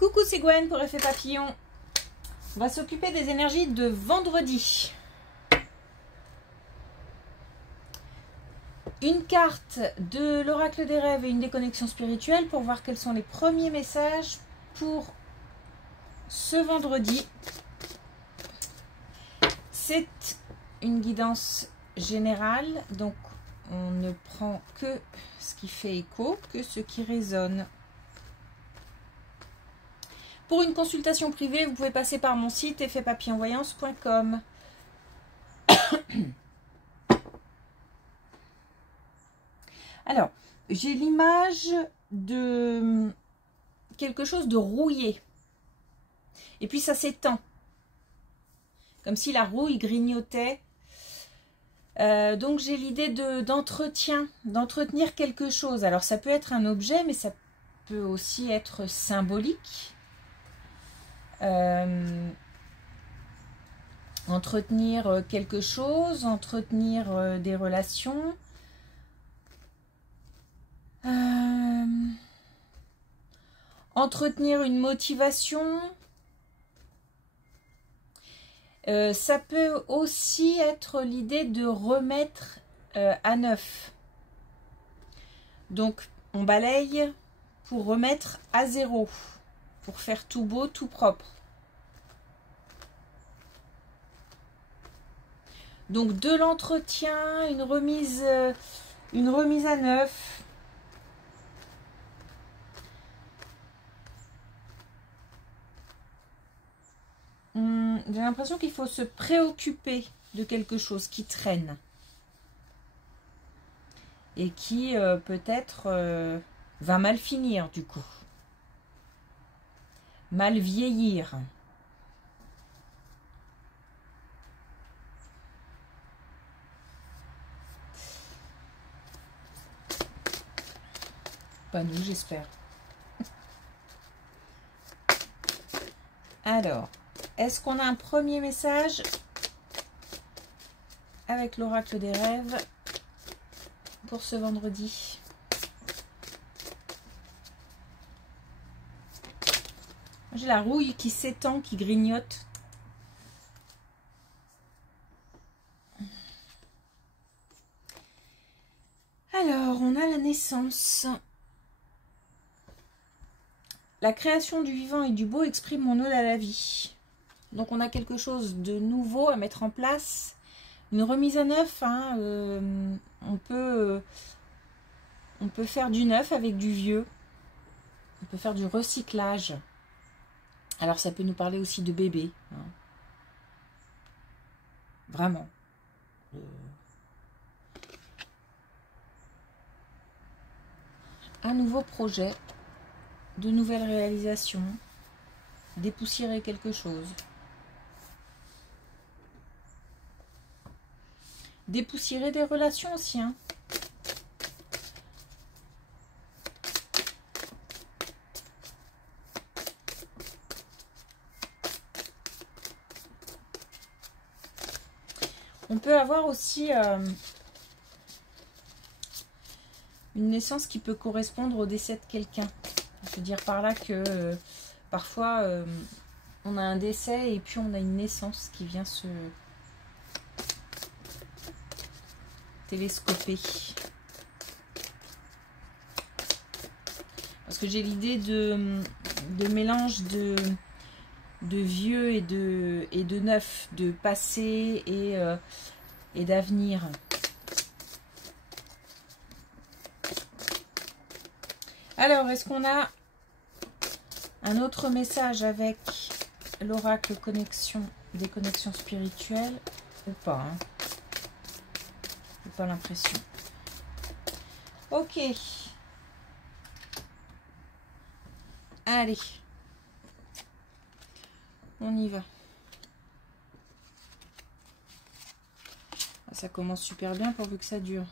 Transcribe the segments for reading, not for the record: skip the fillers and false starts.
Coucou, c'est Gwen pour Effet Papillon. On va s'occuper des énergies de vendredi. Une carte de l'oracle des rêves et une déconnexion spirituelle pour voir quels sont les premiers messages pour ce vendredi. C'est une guidance générale, donc on ne prend que ce qui fait écho, que ce qui résonne. Pour une consultation privée, vous pouvez passer par mon site effetpapillonvoyance.com. Alors, j'ai l'image de quelque chose de rouillé. Et puis ça s'étend. Comme si la rouille grignotait. Donc j'ai l'idée d'entretenir quelque chose. Alors ça peut être un objet, mais ça peut aussi être symbolique. Entretenir quelque chose, entretenir des relations. Entretenir une motivation. Ça peut aussi être l'idée de remettre à neuf. Donc on balaye pour remettre à zéro, pour faire tout beau, tout propre. Donc de l'entretien, une remise à neuf. J'ai l'impression qu'il faut se préoccuper de quelque chose qui traîne. Et qui peut-être va mal finir du coup. Mal vieillir. Pas nous, j'espère. Alors, est-ce qu'on a un premier message avec l'oracle des rêves pour ce vendredi? J'ai la rouille qui s'étend, qui grignote. Alors, on a la naissance. La création du vivant et du beau exprime mon ode à la vie. Donc, on a quelque chose de nouveau à mettre en place. Une remise à neuf. Hein, on peut faire du neuf avec du vieux. On peut faire du recyclage. Alors, ça peut nous parler aussi de bébé. Hein. Vraiment. Un nouveau projet. De nouvelles réalisations. Dépoussiérer quelque chose. Dépoussiérer des relations aussi. Hein. On peut avoir aussi une naissance qui peut correspondre au décès de quelqu'un. Je veux dire par là que parfois on a un décès et puis on a une naissance qui vient se télescoper. Parce que j'ai l'idée de mélange de vieux et de neuf, de passé et d'avenir. Alors, est-ce qu'on a un autre message avec l'oracle connexion, des connexions spirituelles ou pas hein? J'ai pas l'impression. Ok. Allez. On y va. Ça commence super bien pourvu que ça dure.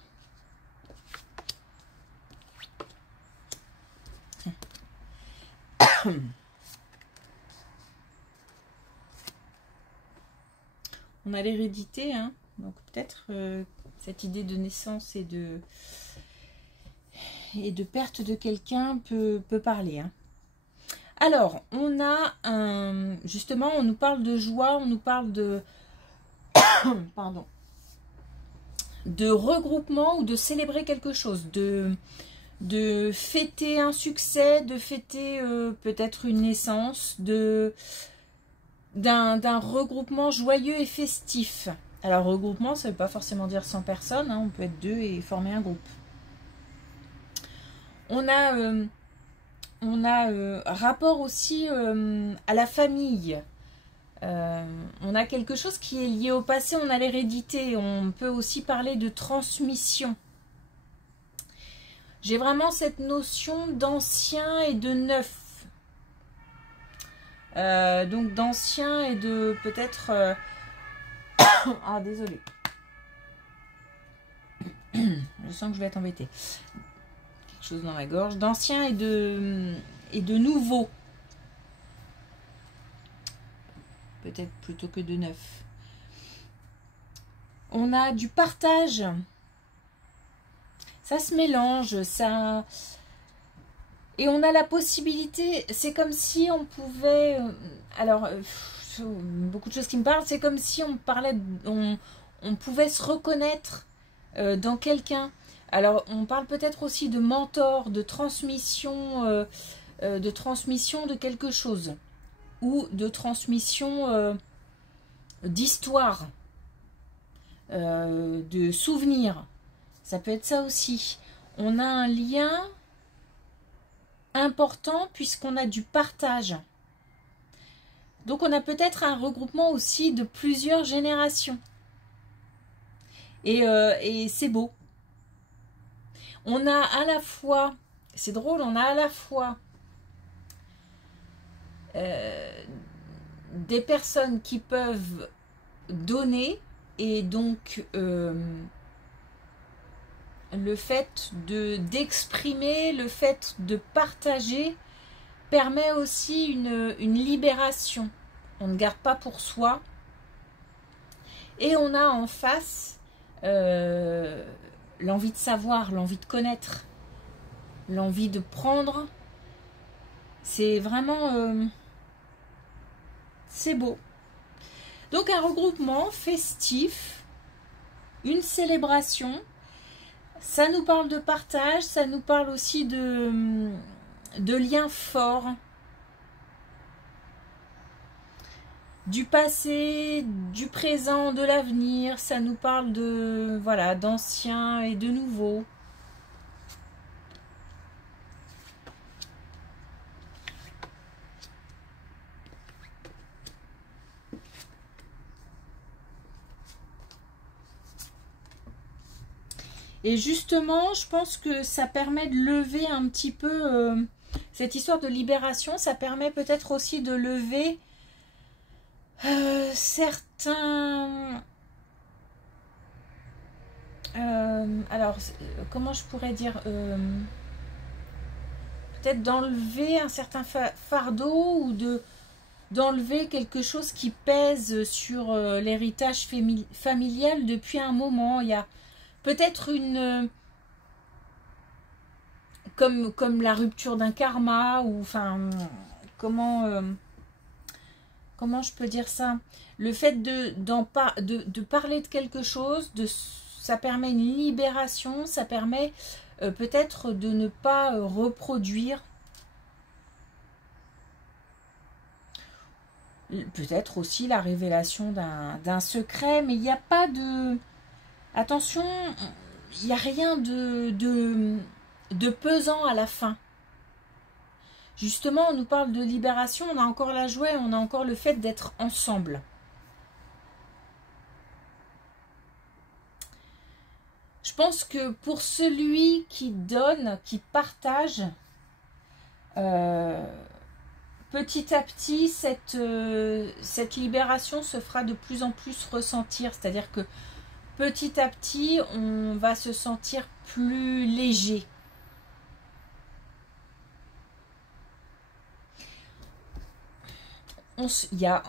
On a l'hérédité, hein, donc peut-être cette idée de naissance et de perte de quelqu'un peut parler. Hein. Alors, on a justement, on nous parle de joie, on nous parle de, pardon, de regroupement ou de célébrer quelque chose, de fêter un succès, de fêter peut-être une naissance, d'un regroupement joyeux et festif. Alors, regroupement, ça ne veut pas forcément dire 100 personnes, hein, on peut être 2 et former un groupe. On a rapport aussi à la famille. On a quelque chose qui est lié au passé, on a l'hérédité. On peut aussi parler de transmission. J'ai vraiment cette notion d'ancien et de neuf. Donc d'ancien et de peut-être... Ah, désolé. Je sens que je vais être embêtée. Quelque chose dans la gorge. D'ancien et de nouveau. Peut-être plutôt que de neuf. On a du partage. Ça se mélange, ça... Et on a la possibilité, c'est comme si on pouvait... Alors, beaucoup de choses qui me parlent, c'est comme si on parlait... On pouvait se reconnaître dans quelqu'un. Alors, on parle peut-être aussi de mentor, de transmission de quelque chose. Ou de transmission d'histoire, de souvenirs. Ça peut être ça aussi. On a un lien important puisqu'on a du partage. Donc on a peut-être un regroupement aussi de plusieurs générations. Et c'est beau. On a à la fois, c'est drôle, on a à la fois des personnes qui peuvent donner et donc le fait d'exprimer, le fait de partager permet aussi une libération. On ne garde pas pour soi. Et on a en face l'envie de savoir, l'envie de connaître, l'envie de prendre. C'est vraiment... c'est beau. Donc un regroupement festif, une célébration. Ça nous parle de partage, ça nous parle aussi de liens forts, du passé, du présent, de l'avenir. Ça nous parle de, voilà, d'anciens et de nouveaux. Et justement, je pense que ça permet de lever un petit peu cette histoire de libération. Ça permet peut-être aussi de lever certains... alors, comment je pourrais dire peut-être d'enlever un certain fardeau ou d'enlever quelque chose qui pèse sur l'héritage familial depuis un moment. Il y a peut-être une... Comme la rupture d'un karma, ou enfin, comment je peux dire ça? Le fait de parler de quelque chose, ça permet une libération, ça permet peut-être de ne pas reproduire. Peut-être aussi la révélation d'un secret, mais il n'y a pas de... Attention, il n'y a rien de pesant à la fin. Justement, on nous parle de libération, on a encore la joie, on a encore le fait d'être ensemble. Je pense que pour celui qui donne, qui partage, petit à petit, cette libération se fera de plus en plus ressentir. C'est-à-dire que petit à petit, on va se sentir plus léger.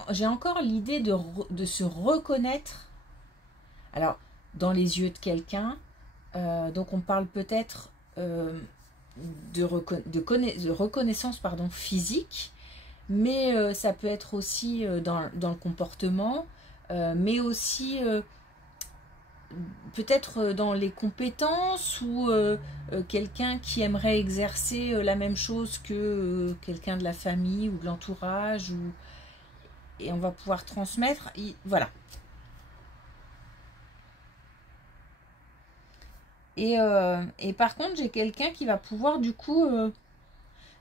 J'ai encore l'idée de se reconnaître, alors dans les yeux de quelqu'un, donc on parle peut-être de reconnaissance physique, mais ça peut être aussi dans le comportement, mais aussi peut-être dans les compétences ou quelqu'un qui aimerait exercer la même chose que quelqu'un de la famille ou de l'entourage, et on va pouvoir transmettre. Voilà. Et par contre, j'ai quelqu'un qui va pouvoir du coup,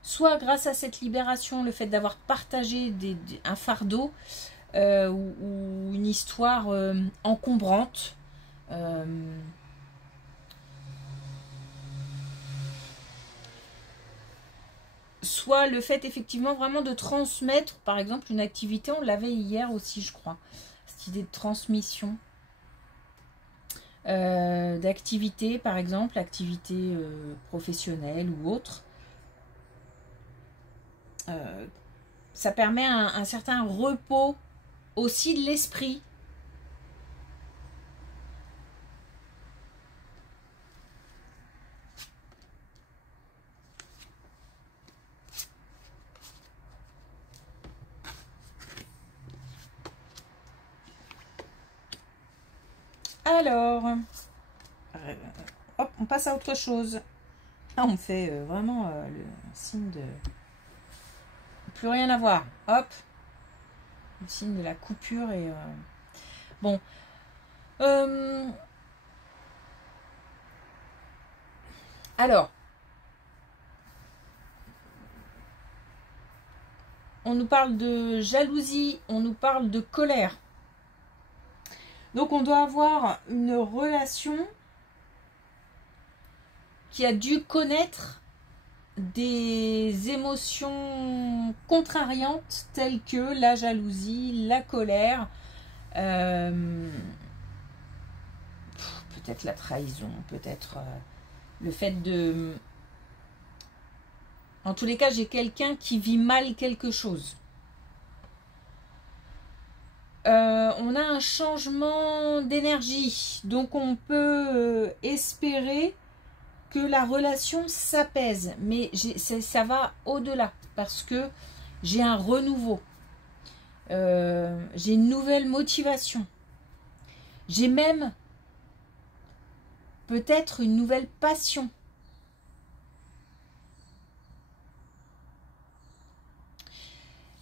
soit grâce à cette libération, le fait d'avoir partagé un fardeau ou une histoire encombrante, soit le fait effectivement vraiment de transmettre, par exemple, une activité, on l'avait hier aussi, je crois, cette idée de transmission d'activité, par exemple, activité professionnelle ou autre. Ça permet un certain repos aussi de l'esprit. Alors, hop, on passe à autre chose. Ah, on fait vraiment le signe de... Plus rien à voir. Hop. Le signe de la coupure et... Bon. Alors. On nous parle de jalousie, on nous parle de colère. Donc on doit avoir une relation qui a dû connaître des émotions contrariantes telles que la jalousie, la colère, peut-être la trahison, peut-être le fait de... En tous les cas, j'ai quelqu'un qui vit mal quelque chose. On a un changement d'énergie, donc on peut espérer que la relation s'apaise, mais ça va au-delà, parce que j'ai un renouveau, j'ai une nouvelle motivation, j'ai même peut-être une nouvelle passion.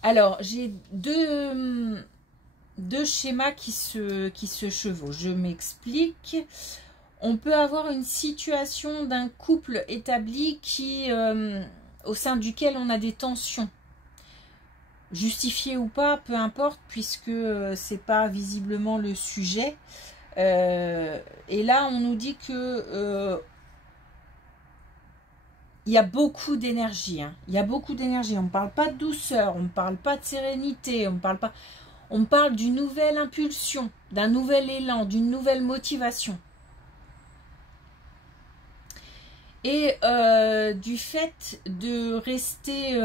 Alors, j'ai deux schémas qui se chevauchent. Je m'explique. On peut avoir une situation d'un couple établi au sein duquel on a des tensions. Justifiées ou pas, peu importe, puisque c'est pas visiblement le sujet. Et là, on nous dit que il y a beaucoup d'énergie. Hein. Il y a beaucoup d'énergie. On ne parle pas de douceur, on ne parle pas de sérénité, on parle d'une nouvelle impulsion, d'un nouvel élan, d'une nouvelle motivation. Et du fait de rester...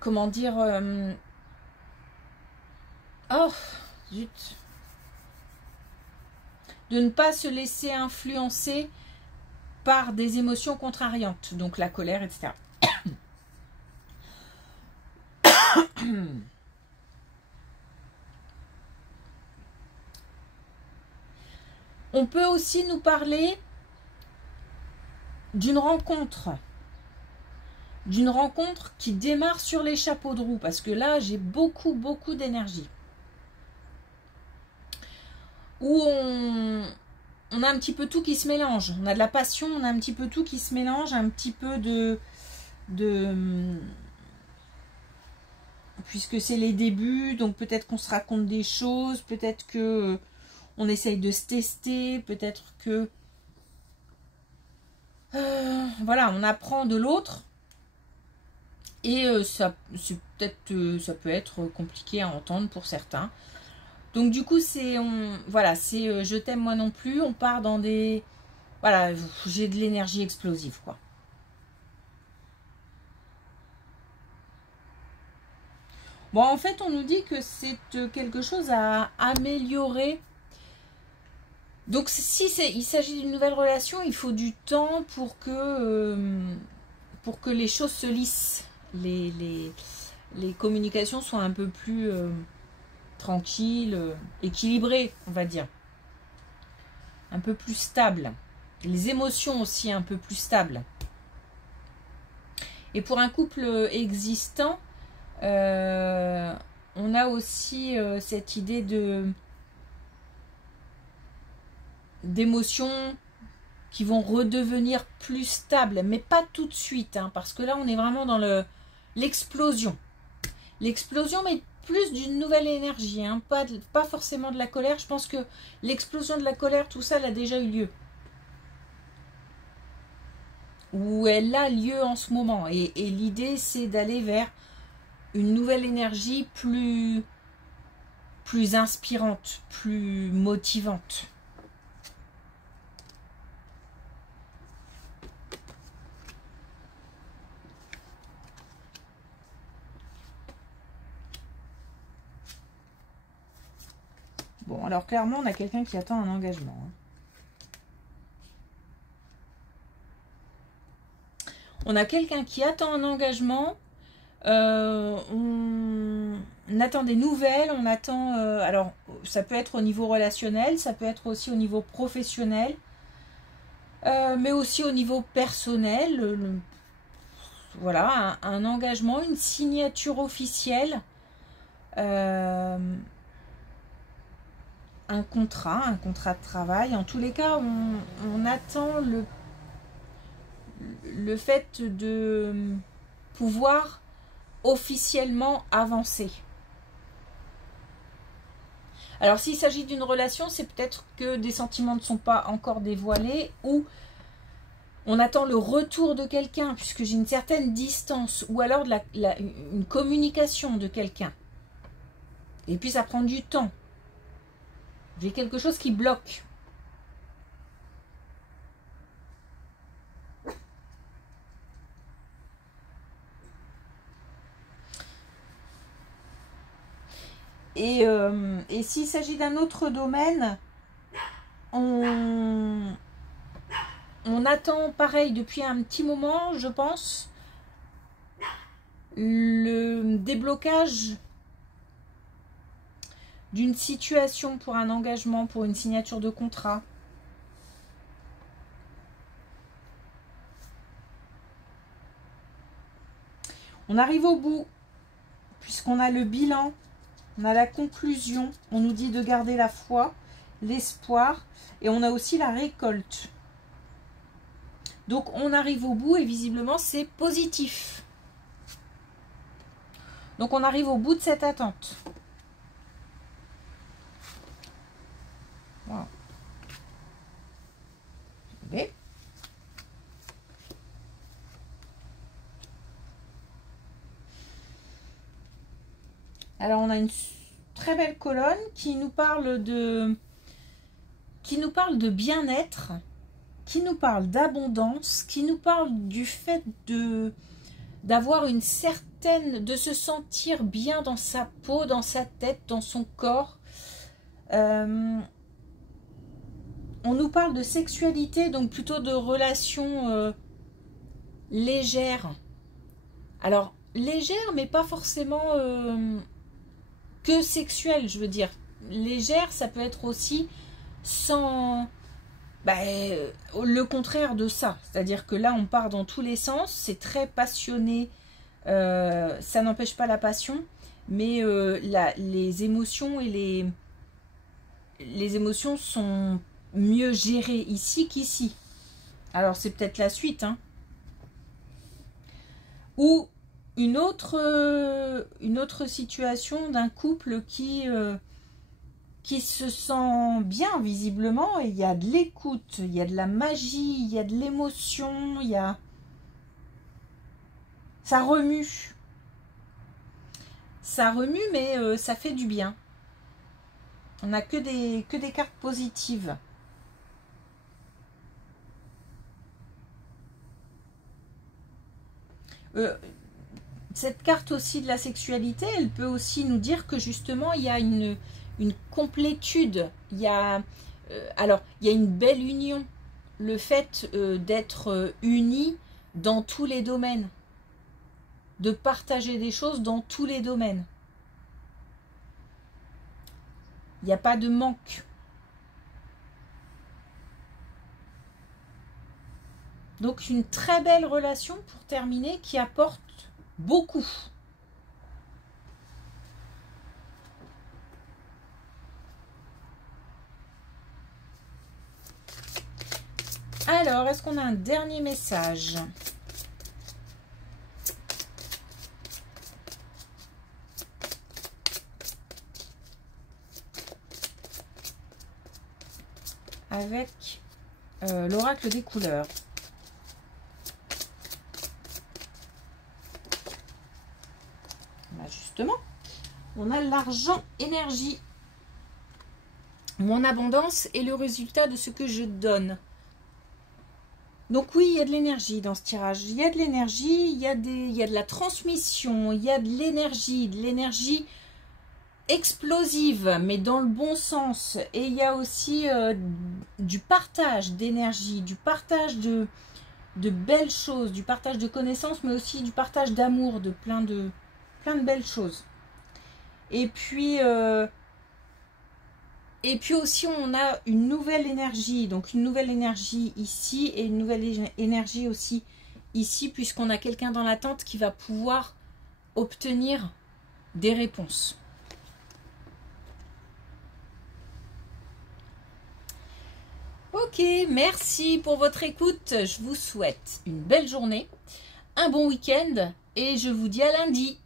comment dire... oh, zut. De ne pas se laisser influencer par des émotions contrariantes, donc la colère, etc. On peut aussi nous parler d'une rencontre qui démarre sur les chapeaux de roue, parce que là, j'ai beaucoup d'énergie. Où on a un petit peu tout qui se mélange. On a de la passion, on a un petit peu tout qui se mélange, un petit peu puisque c'est les débuts, donc peut-être qu'on se raconte des choses, peut-être que on essaye de se tester, peut-être que voilà, on apprend de l'autre. Et ça peut être compliqué à entendre pour certains. Donc du coup, voilà, c'est je t'aime moi non plus. On part dans des... Voilà, j'ai de l'énergie explosive, quoi. Bon, en fait, on nous dit que c'est quelque chose à améliorer Donc si il s'agit d'une nouvelle relation, il faut du temps pour que les choses se lissent, les communications soient un peu plus tranquilles, équilibrées, on va dire. Un peu plus stables. Les émotions aussi un peu plus stables. Et pour un couple existant, on a aussi cette idée d'émotions qui vont redevenir plus stables, mais pas tout de suite, hein, parce que là on est vraiment dans l'explosion. L'explosion, mais plus d'une nouvelle énergie, hein, pas forcément de la colère. Je pense que l'explosion de la colère, tout ça, elle a déjà eu lieu. Ou elle a lieu en ce moment. Et l'idée, c'est d'aller vers une nouvelle énergie plus inspirante, plus motivante. Bon, alors clairement, on a quelqu'un qui attend un engagement. Hein. On a quelqu'un qui attend un engagement. On attend des nouvelles. On attend... alors, ça peut être au niveau relationnel. Ça peut être aussi au niveau professionnel. Mais aussi au niveau personnel. Voilà, un engagement, une signature officielle. Un contrat de travail. En tous les cas, on attend le fait de pouvoir officiellement avancer. Alors, s'il s'agit d'une relation, c'est peut-être que des sentiments ne sont pas encore dévoilés ou on attend le retour de quelqu'un puisque j'ai une certaine distance ou alors une communication de quelqu'un. Et puis, ça prend du temps. J'ai quelque chose qui bloque. Et s'il s'agit d'un autre domaine, on attend pareil depuis un petit moment, je pense, le déblocage d'une situation pour un engagement, pour une signature de contrat. On arrive au bout, puisqu'on a le bilan, on a la conclusion, on nous dit de garder la foi, l'espoir, et on a aussi la récolte. Donc on arrive au bout et visiblement c'est positif. Donc on arrive au bout de cette attente. Wow. Okay. Alors on a une très belle colonne qui nous parle de bien-être, qui nous parle d'abondance, qui nous parle du fait d'avoir une certaine, de se sentir bien dans sa peau, dans sa tête, dans son corps. On nous parle de sexualité, donc plutôt de relations légères. Alors, légères, mais pas forcément que sexuelles, je veux dire. Légère, ça peut être aussi sans... le contraire de ça. C'est-à-dire que là, on part dans tous les sens. C'est très passionné. Ça n'empêche pas la passion. Mais les émotions et les émotions sont mieux gérées ici qu'ici. Alors, c'est peut-être la suite. Hein. Ou une autre situation d'un couple qui se sent bien visiblement. Il y a de l'écoute, il y a de la magie, il y a de l'émotion, ça remue. Ça remue, mais ça fait du bien. On n'a que des cartes positives. Cette carte aussi de la sexualité, elle peut aussi nous dire que justement il y a une complétude, il y a alors, il y a une belle union. Le fait d'être unis dans tous les domaines. De partager des choses dans tous les domaines. Il n'y a pas de manque. Donc une très belle relation pour terminer qui apporte beaucoup. Alors, est-ce qu'on a un dernier message ? Avec l'oracle des couleurs. Là, justement, on a l'argent, énergie. Mon abondance est le résultat de ce que je donne. Donc oui, il y a de l'énergie dans ce tirage. Il y a de l'énergie, il y a de la transmission, il y a de l'énergie explosive, mais dans le bon sens. Et il y a aussi du partage d'énergie, du partage de belles choses, du partage de connaissances, mais aussi du partage d'amour, de plein de belles choses. Et puis aussi, on a une nouvelle énergie, donc une nouvelle énergie ici et une nouvelle énergie aussi ici, puisqu'on a quelqu'un dans l'attente qui va pouvoir obtenir des réponses. Ok, merci pour votre écoute. Je vous souhaite une belle journée, un bon week-end et je vous dis à lundi.